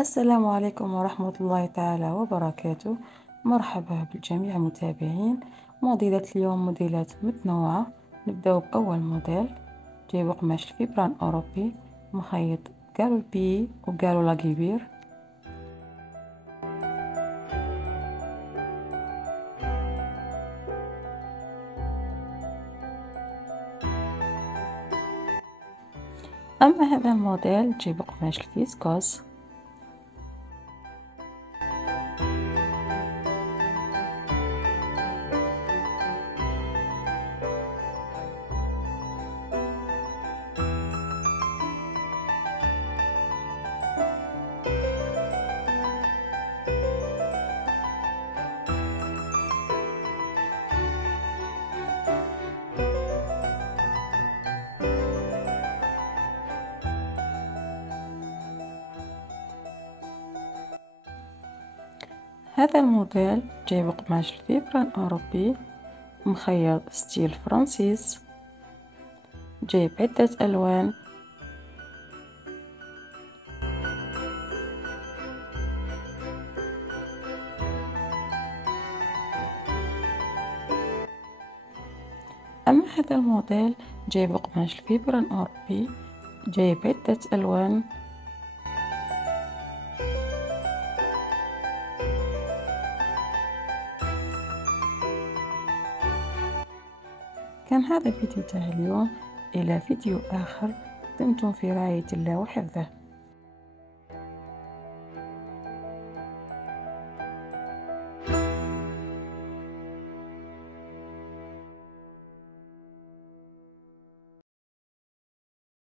السلام عليكم ورحمة الله تعالى وبركاته. مرحبا بالجميع المتابعين. موديلات اليوم موديلات متنوعة. نبدأ بأول موديل، جايب قماش الفيبران أوروبي مخيط قالوا البي وقالوا لاكيبير. أما هذا الموديل جايب قماش الفيسكوس. هذا الموديل جايب قماش الفيبران أوروبي مخيط ستيل فرانسيس، جايب عدة ألوان. أما هذا الموديل جايب قماش الفيبران أوروبي، جايب عدة ألوان. كان هذا فيديو تاع اليوم، إلى فيديو آخر. دمتم في رعاية الله وحفظه.